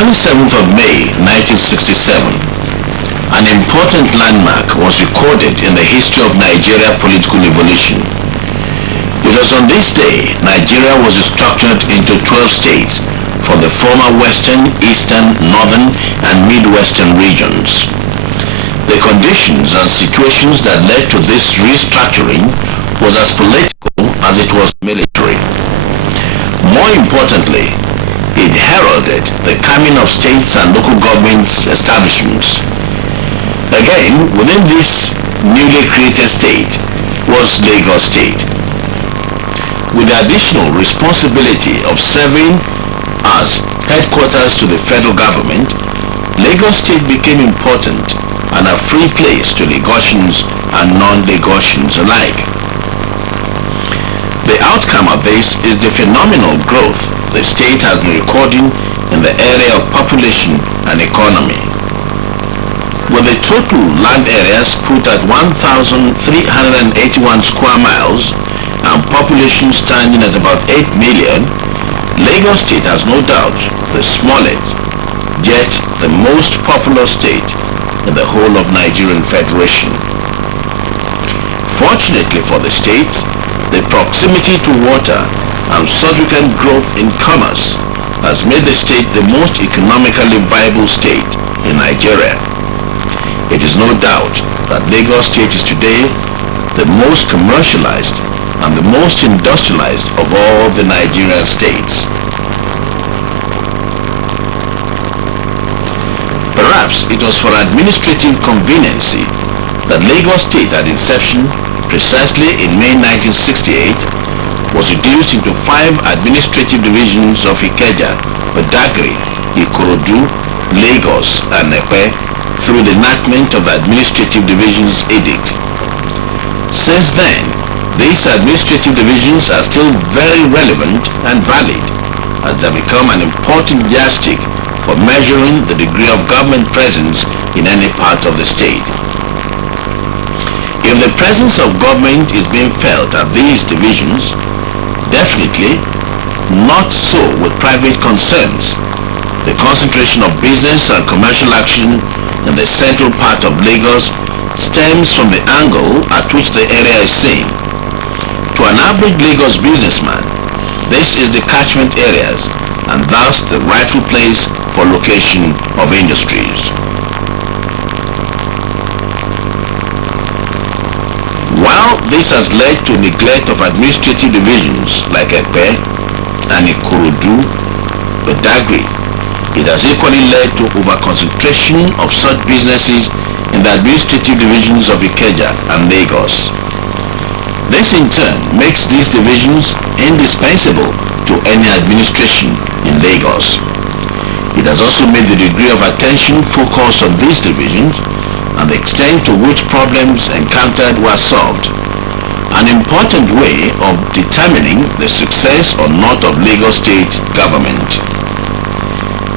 27th of May 1967, an important landmark was recorded in the history of Nigeria political evolution. It was on this day Nigeria was structured into 12 states from the former Western, Eastern, Northern, and Midwestern regions. The conditions and situations that led to this restructuring was as political as it was military. More importantly, it heralded the coming of states and local governments establishments. Again, within this newly created state was Lagos State, with the additional responsibility of serving as headquarters to the federal government. Lagos State became important and a free place to Lagosians and non-Lagosians alike. The outcome of this is the phenomenal growth the state has been recording in the area of population and economy, with the total land areas put at 1,381 square miles and population standing at about 8 million. Lagos State has no doubt the smallest, yet the most populous state in the whole of Nigerian Federation. Fortunately for the state, the proximity to water and subsequent growth in commerce has made the state the most economically viable state in Nigeria. It is no doubt that Lagos State is today the most commercialized and the most industrialized of all the Nigerian states. Perhaps it was for administrative conveniency that Lagos State at inception, precisely in May 1968, was reduced into 5 administrative divisions of Ikeja, Badagry, Ikorodu, Lagos, and Epe through the enactment of the Administrative Divisions Edict. Since then, these administrative divisions are still very relevant and valid, as they become an important yardstick for measuring the degree of government presence in any part of the state. If the presence of government is being felt at these divisions, definitely not so with private concerns. The concentration of business and commercial action in the central part of Lagos stems from the angle at which the area is seen. To an average Lagos businessman, this is the catchment areas and thus the rightful place for location of industries. While this has led to neglect of administrative divisions like Epe and Ikorodu, Badagry, it has equally led to over-concentration of such businesses in the administrative divisions of Ikeja and Lagos. This in turn makes these divisions indispensable to any administration in Lagos. It has also made the degree of attention focused on these divisions and the extent to which problems encountered were solved, an important way of determining the success or not of Lagos State government.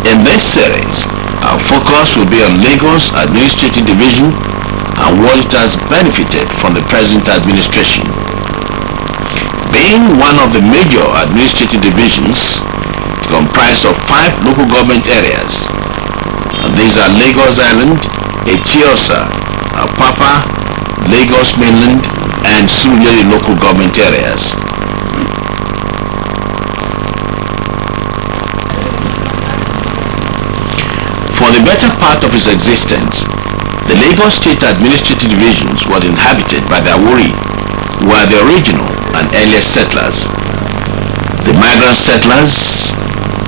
In this series, our focus will be on Lagos Administrative Division and what it has benefited from the present administration. Being one of the major administrative divisions, comprised of 5 local government areas, and these are Lagos Island, Etiosa, Apapa, Lagos Mainland, and Surulere local government areas. For the better part of its existence, the Lagos State administrative divisions were inhabited by the Awori, who were the original and earliest settlers. The migrant settlers,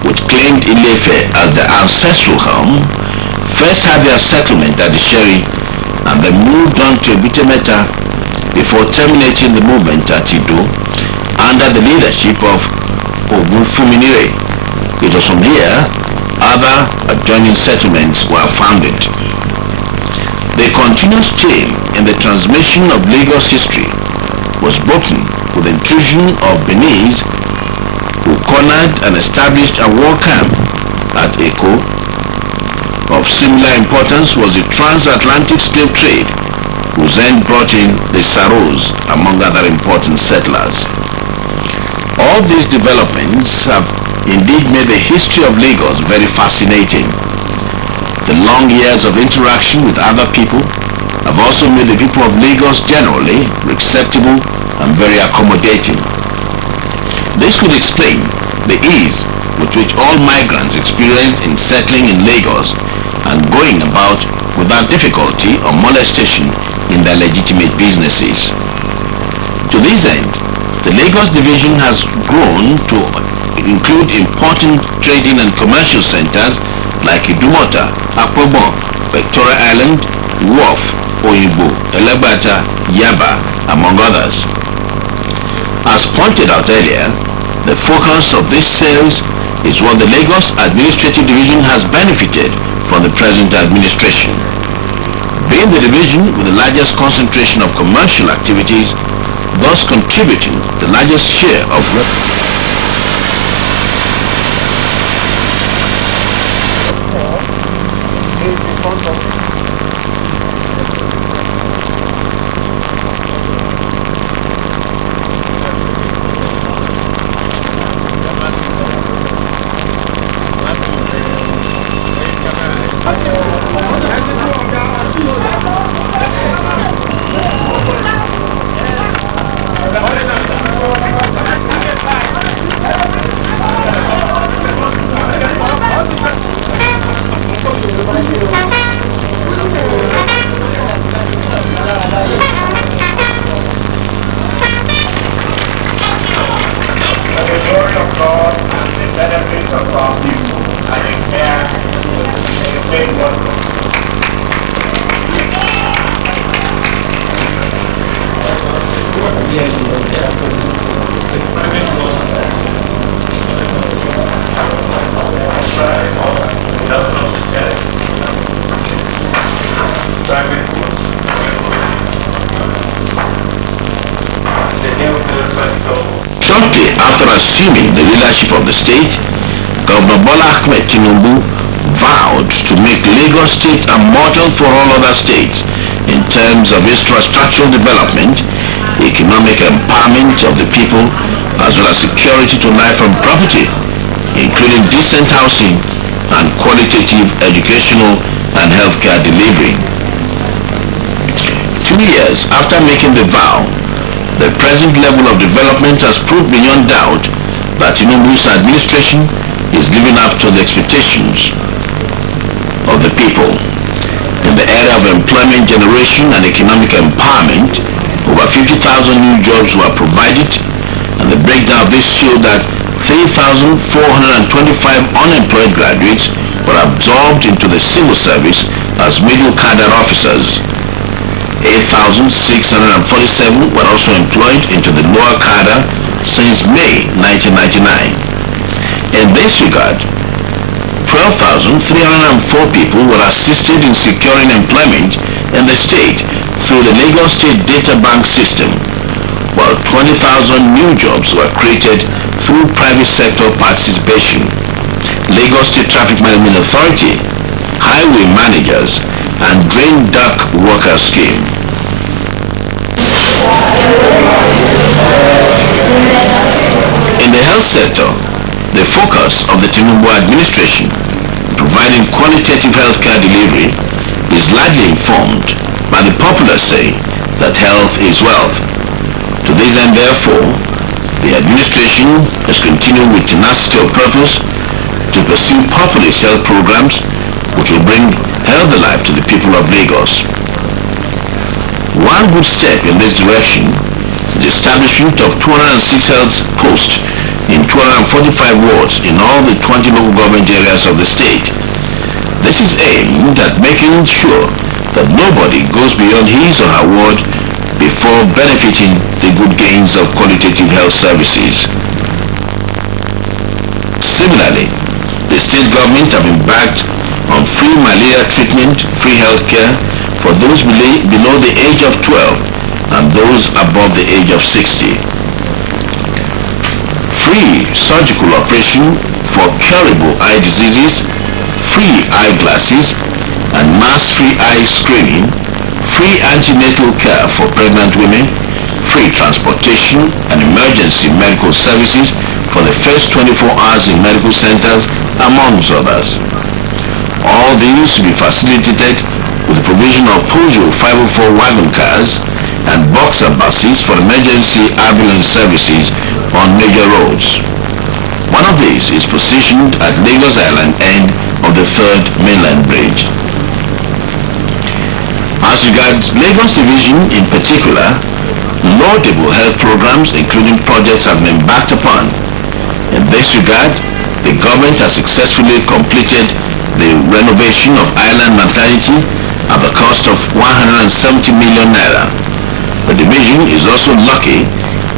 which claimed Ile-Ife as their ancestral home, first had their settlement at the Sheri and then moved on to Ebutemeta before terminating the movement at Ido under the leadership of Ogunfuminire. It was from here other adjoining settlements were founded. The continuous chain in the transmission of Lagos history was broken with the intrusion of Benin, who cornered and established a war camp at Eko. Of similar importance was the transatlantic slave trade, whose end brought in the Saros among other important settlers. All these developments have indeed made the history of Lagos very fascinating. The long years of interaction with other people have also made the people of Lagos generally acceptable and very accommodating. This could explain the ease with which all migrants experienced in settling in Lagos and going about without difficulty or molestation in their legitimate businesses. To this end, the Lagos division has grown to include important trading and commercial centers like Idumota, Akpobon, Victoria Island, Wharf, Oyinbo, Elegbata, Yaba, among others. As pointed out earlier, the focus of this sales is what the Lagos Administrative Division has benefited from the present administration. Being the division with the largest concentration of commercial activities, thus contributing the largest share of Shortly after assuming the leadership of the state, Governor Bola Tiunbu vowed to make Lagos State a model for all other states in terms of infrastructural development, economic empowerment of the people, as well as security to life and property, including decent housing and qualitative educational and healthcare delivery. 2 years after making the vow, the present level of development has proved beyond doubt that Tinubu's administration is living up to the expectations of the people. In the area of employment generation and economic empowerment, over 50,000 new jobs were provided, and the breakdown of this showed that 3,425 unemployed graduates were absorbed into the civil service as middle cadre officers. 8,647 were also employed into the lower cadre since May 1999. In this regard, 12,304 people were assisted in securing employment in the state through the Lagos State Data Bank system, while 20,000 new jobs were created through private sector participation. Lagos State Traffic Management Authority, highway managers, and drain duct worker scheme. In the health sector, the focus of the Tinubu administration providing qualitative healthcare delivery is largely informed by the popular saying that health is wealth. To this end, therefore, the administration has continued with tenacity of purpose to pursue populist health programs which will bring health alive to the people of Lagos. One good step in this direction is the establishment of 206 health posts in 245 wards in all the 20 local government areas of the state. This is aimed at making sure that nobody goes beyond his or her ward before benefiting the good gains of qualitative health services. Similarly, the state government have embarked on free malaria treatment, free health care for those below the age of 12 and those above the age of 60. Free surgical operation for curable eye diseases, free eyeglasses and mass-free eye screening, free antenatal care for pregnant women, free transportation and emergency medical services for the first 24 hours in medical centers, amongst others. All these will be facilitated with the provision of Peugeot 504 wagon cars and Boxer buses for emergency ambulance services on major roads. One of these is positioned at Lagos Island end of the 3rd mainland bridge. As regards Lagos Division in particular, laudable health programs including projects have been embarked upon. In this regard, the government has successfully completed the renovation of Island Maternity at the cost of 170 million naira. The division is also lucky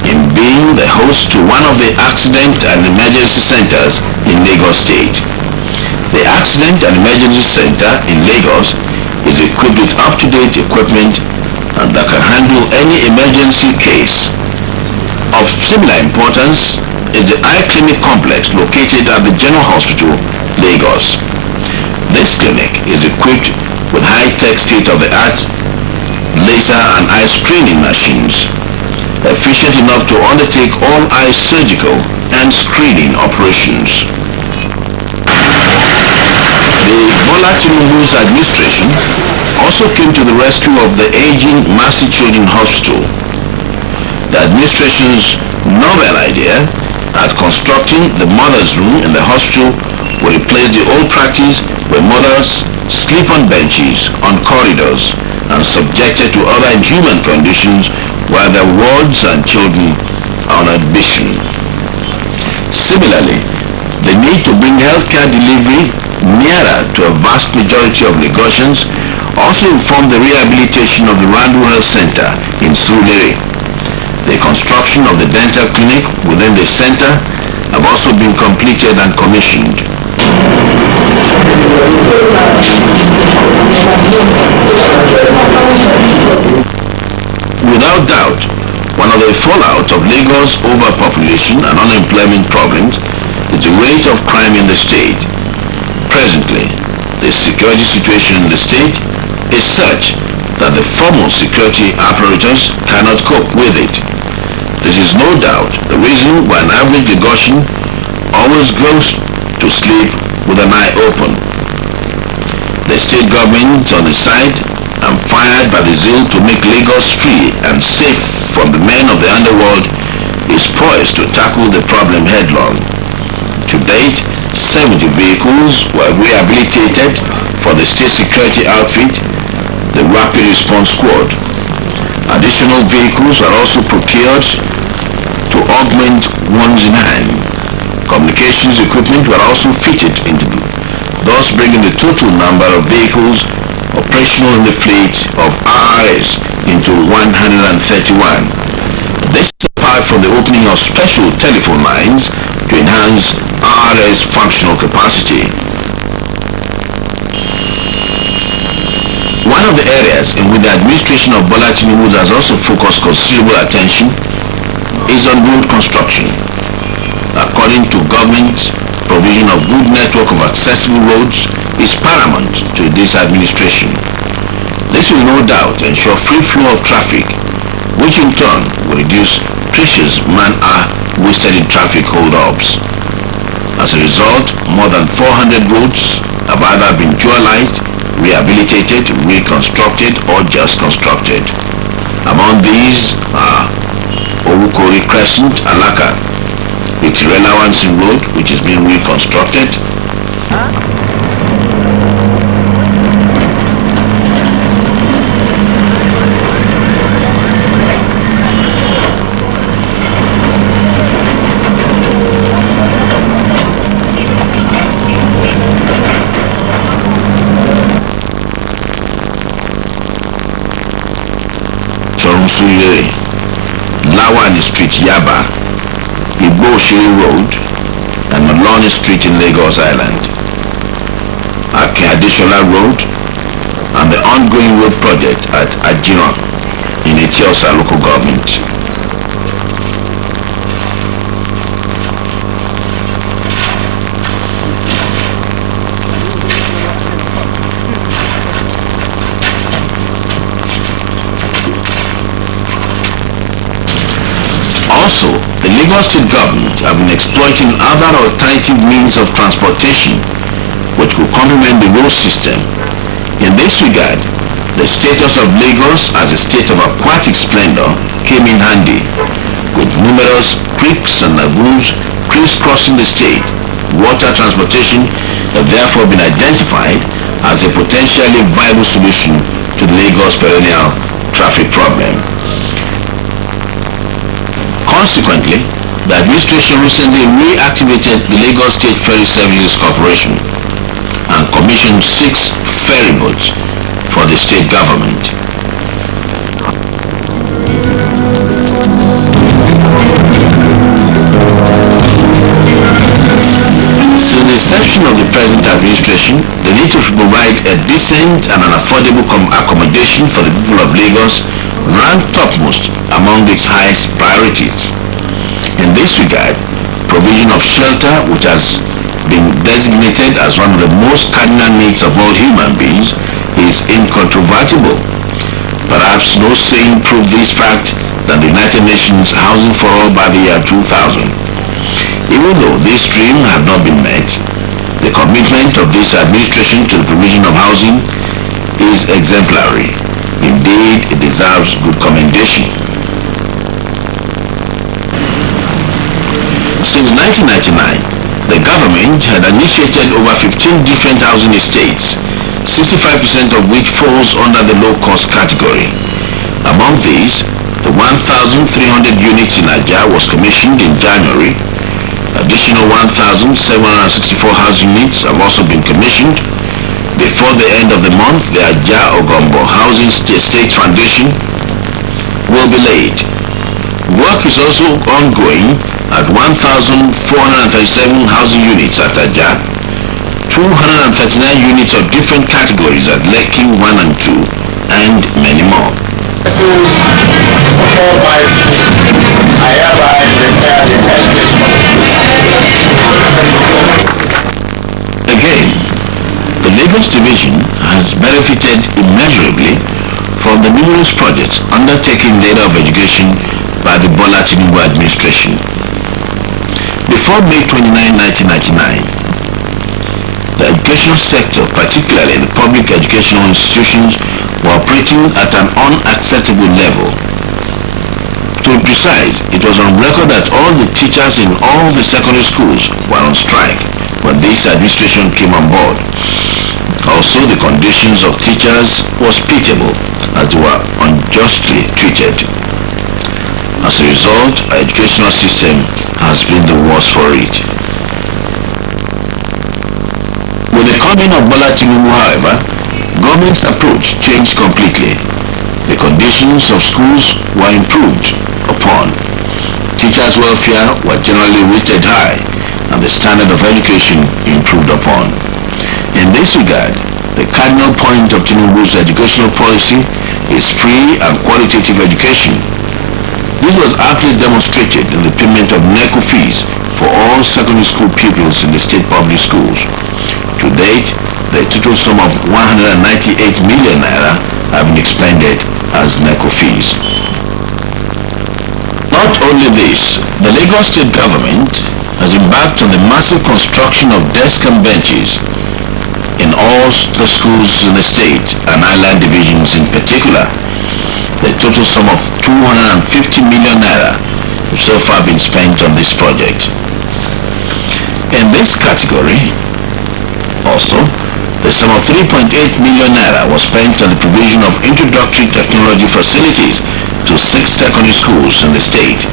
in being the host to one of the accident and emergency centers in Lagos State. The Accident and Emergency Center in Lagos is equipped with up-to-date equipment and that can handle any emergency case. Of similar importance is the Eye Clinic Complex located at the General Hospital, Lagos. This clinic is equipped with high-tech state-of-the-art laser and eye screening machines, efficient enough to undertake all eye surgical and screening operations. The Bola Tiunbu's administration also came to the rescue of the aging Mercy Children Hospital. The administration's novel idea at constructing the mother's room in the hospital will replace the old practice where mothers sleep on benches, on corridors, and subjected to other inhuman conditions while their wards and children are on admission. Similarly, the need to bring healthcare delivery nearer to a vast majority of Lagosians also informed the rehabilitation of the Randu Health Center in Surulere. The construction of the dental clinic within the center have also been completed and commissioned. Without doubt, one of the fallouts of Lagos' overpopulation and unemployment problems is the rate of crime in the state. Presently, the security situation in the state is such that the formal security apparatus cannot cope with it. This is no doubt the reason why an average Lagosian always goes to sleep with an eye open. The state government on the side and fired by the zeal to make Lagos free and safe from the men of the underworld is poised to tackle the problem headlong. To date, 70 vehicles were rehabilitated for the state security outfit, the Rapid Response Squad. Additional vehicles are also procured to augment ones in hand. Communications equipment were also fitted into them, thus bringing the total number of vehicles operational in the fleet of RRS into 131. This is apart from the opening of special telephone lines to enhance RRS functional capacity. One of the areas in which the administration of Bola Tiunbu has also focused considerable attention is on road construction. According to government, provision of good network of accessible roads is paramount to this administration. This will no doubt ensure free flow of traffic, which in turn will reduce precious man-hour wasted in traffic hold-ups. As a result, more than 400 roads have either been dualized, rehabilitated, reconstructed, or just constructed. Among these are Owukori Crescent, Alaka, its Relawansin Road, which is being reconstructed, Surulere, Lawani Street, Yaba, Igbo-Shiri Road, and Maloney Street in Lagos Island, Akin-Adeshola Road, and the ongoing road project at Ajiran in Etiosa local government. Also, the Lagos State government have been exploiting other alternative means of transportation which could complement the road system. In this regard, the status of Lagos as a state of aquatic splendor came in handy, with numerous creeks and lagoons crisscrossing the state. Water transportation have therefore been identified as a potentially viable solution to the Lagos perennial traffic problem. Consequently, the administration recently reactivated the Lagos State Ferry Services Corporation and commissioned 6 ferry boats for the state government. Since the inception of the present administration, the need to provide a decent and an affordable accommodation for the people of Lagos ranked topmost among its highest priorities. In this regard, provision of shelter, which has been designated as one of the most cardinal needs of all human beings, is incontrovertible. Perhaps no saying proved this fact than the United Nations Housing for All by the year 2000. Even though this dream had not been met, the commitment of this administration to the provision of housing is exemplary. Indeed, it deserves good commendation. Since 1999, the government had initiated over 15 different housing estates, 65% of which falls under the low-cost category. Among these, the 1,300 units in Ajah was commissioned in January. Additional 1,764 housing units have also been commissioned. Before the end of the month, the Ajah Ogombo Housing Estate Foundation will be laid. Work is also ongoing at 1,437 housing units at Ajah, 239 units of different categories at Lekki 1 and 2, and many more. Again, the Lagos Division has benefited immeasurably from the numerous projects undertaken in the area of education by the Bola Tiunbu administration. Before May 29, 1999, the educational sector, particularly the public educational institutions, were operating at an unacceptable level. To be precise, it was on record that all the teachers in all the secondary schools were on strike when this administration came on board. Also, the conditions of teachers was pitiable as they were unjustly treated. As a result, our educational system has been the worse for it. With the coming of Bola Tiunbu, however, government's approach changed completely. The conditions of schools were improved upon. Teachers' welfare were generally rated high, and the standard of education improved upon. In this regard, the cardinal point of Tinubu's educational policy is free and qualitative education. This was aptly demonstrated in the payment of NECO fees for all secondary school pupils in the state public schools. To date, the total sum of 198 million naira have been expended as NECO fees. Not only this, the Lagos State government has embarked on the massive construction of desks and benches in all the schools in the state and island divisions in particular. The total sum of 250 million naira have so far been spent on this project. In this category, also, the sum of 3.8 million naira was spent on the provision of introductory technology facilities to 6 secondary schools in the state.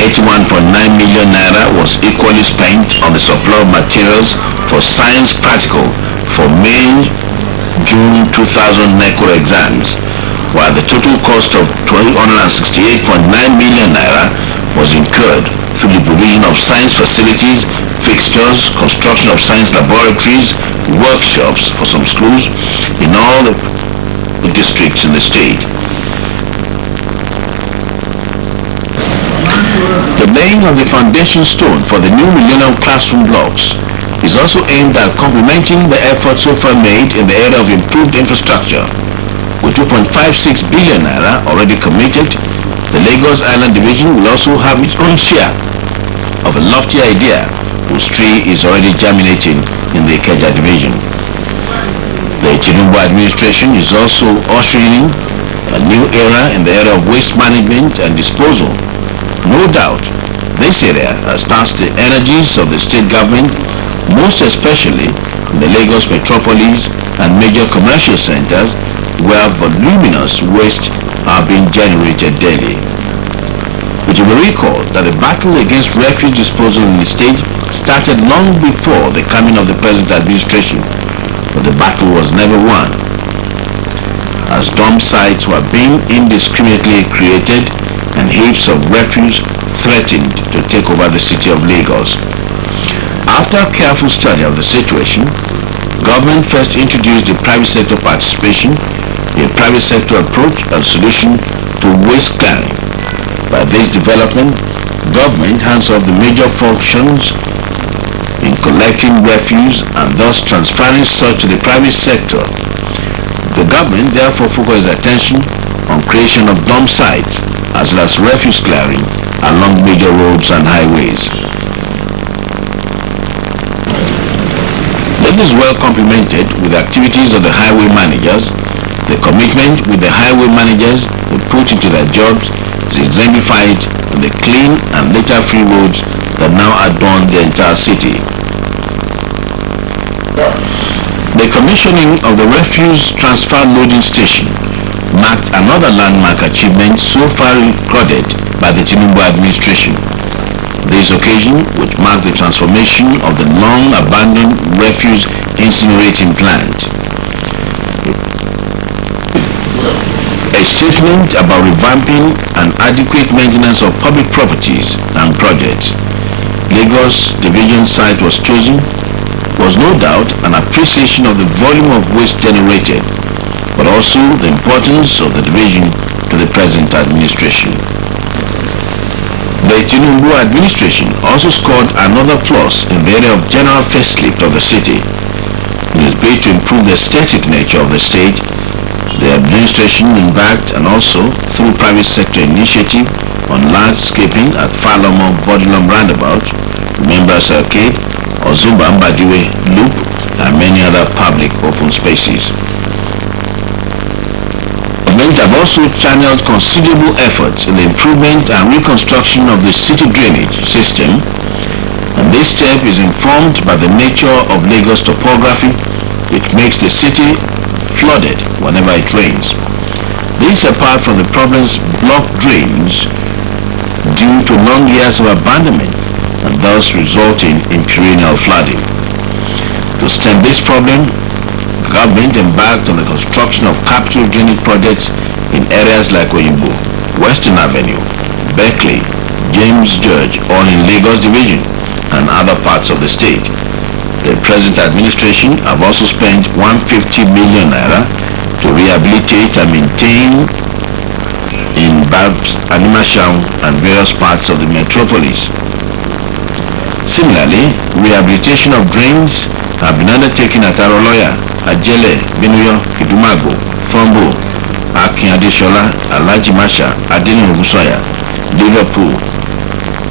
81.9 million naira was equally spent on the supply of materials for science practical for May-June 2000 NECO exams, while the total cost of 268.9 million naira was incurred through the provision of science facilities, fixtures, construction of science laboratories, workshops for some schools in all the districts in the state. The laying of the foundation stone for the new millennium classroom blocks is also aimed at complementing the efforts so far made in the area of improved infrastructure, with 2.56 billion naira already committed The Lagos Island Division will also have its own share of a lofty idea whose tree is already germinating in the Ikeja Division. The Tinubu administration is also ushering in a new era in the area of waste management and disposal. No doubt, this area has tasked the energies of the state government, most especially in the Lagos metropolis and major commercial centers where voluminous waste are being generated daily. It will be recalled that the battle against refuse disposal in the state started long before the coming of the present administration, but the battle was never won, as dump sites were being indiscriminately created and heaps of refuse threatened to take over the city of Lagos. After careful study of the situation, government first introduced the private sector participation, a private sector approach and solution to waste clearing. By this development, government hands off the major functions in collecting refuse and thus transferring such to the private sector. The government therefore focuses attention on creation of dump sites as well as refuse clearing along major roads and highways. This is well complemented with activities of the highway managers. The commitment with the highway managers to put into their jobs is exemplified in the clean and litter-free roads that now adorn the entire city. The commissioning of the refuse transfer loading station marked another landmark achievement so far recorded by the Tinubu administration. This occasion, which marked the transformation of the long-abandoned refuse incinerating plant. A statement about revamping and adequate maintenance of public properties and projects. Lagos Division site was chosen was no doubt an appreciation of the volume of waste generated, but also the importance of the division to the present administration. The Tinubu administration also scored another plus in the area of general facelift of the city. In its bid to improve the aesthetic nature of the state, the administration embarked and also through private sector initiative on landscaping at Falomo Bodilum Roundabout, Members Arcade, Ozumba Mbadiwe Loop, and many other public open spaces. Government have also channeled considerable efforts in the improvement and reconstruction of the city drainage system, and this step is informed by the nature of Lagos topography, which makes the city flooded whenever it rains. This apart from the problems blocked drains due to long years of abandonment and thus resulting in perennial flooding. To stem this problem, the government embarked on the construction of capital drainage projects in areas like Oyimbo, Western Avenue, Berkeley, James George, all in Lagos Division and other parts of the state. The present administration have also spent 150 million naira to rehabilitate and maintain in Babs, Animasham and various parts of the metropolis. Similarly, rehabilitation of drains have been undertaken at Aroloya, Ajele, Binuyo, Idumago, Thombo, Akin Adeshola, Alhaji Masha, Adeline Ogusoya, Liverpool,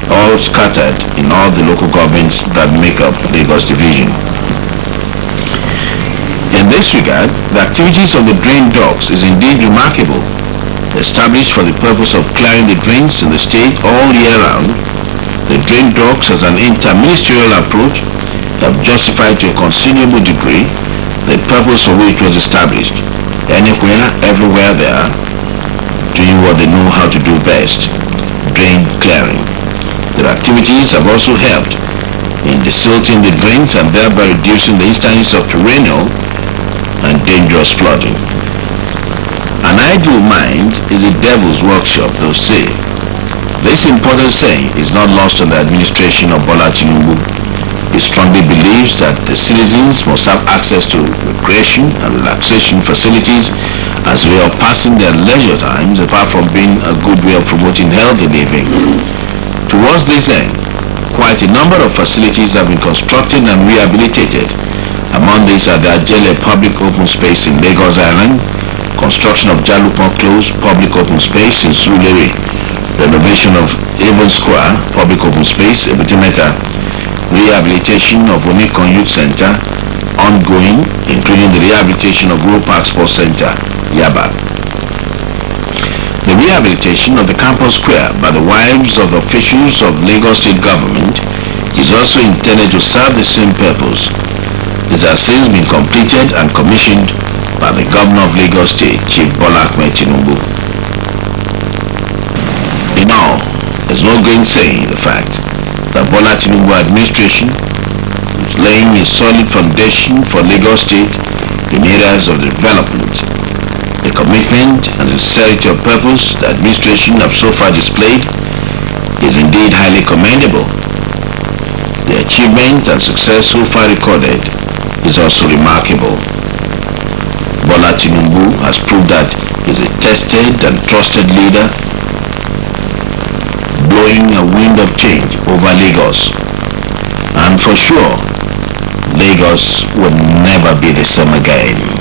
all scattered in all the local governments that make up Lagos Division. In this regard, the activities of the drain dogs is indeed remarkable. Established for the purpose of clearing the drains in the state all year round, the drain dogs as an interministerial approach have justified to a considerable degree the purpose for which it was established. Anywhere, everywhere they are, doing what they know how to do best, drain clearing. Their activities have also helped in desilting the drains and thereby reducing the instances of perennial and dangerous flooding. An idle mind is a devil's workshop, they'll say. This important saying is not lost on the administration of Bola Tiunbu. He strongly believes that the citizens must have access to recreation and relaxation facilities as a way of passing their leisure times, apart from being a good way of promoting healthy living. Towards this end, quite a number of facilities have been constructed and rehabilitated. Among these are the Ajele Public Open Space in Lagos Island, construction of Jalupon Close Public Open Space in Surulere, renovation of Avon Square, public open space, Ebutimeta, rehabilitation of Onikon Youth Center, ongoing, including the rehabilitation of Rural Park Sports Center, Yaba. The rehabilitation of the campus square by the wives of officials of Lagos State Government is also intended to serve the same purpose. This has since been completed and commissioned by the Governor of Lagos State, Chief Bola Tiunbu. In all, there's no gainsaying the fact that Bola Tiunbu administration is laying a solid foundation for Lagos State in areas of development. The commitment and sincerity of purpose the administration have so far displayed is indeed highly commendable. The achievement and success so far recorded is also remarkable. Bola Tiunbu has proved that he is a tested and trusted leader, blowing a wind of change over Lagos. And for sure, Lagos will never be the same again.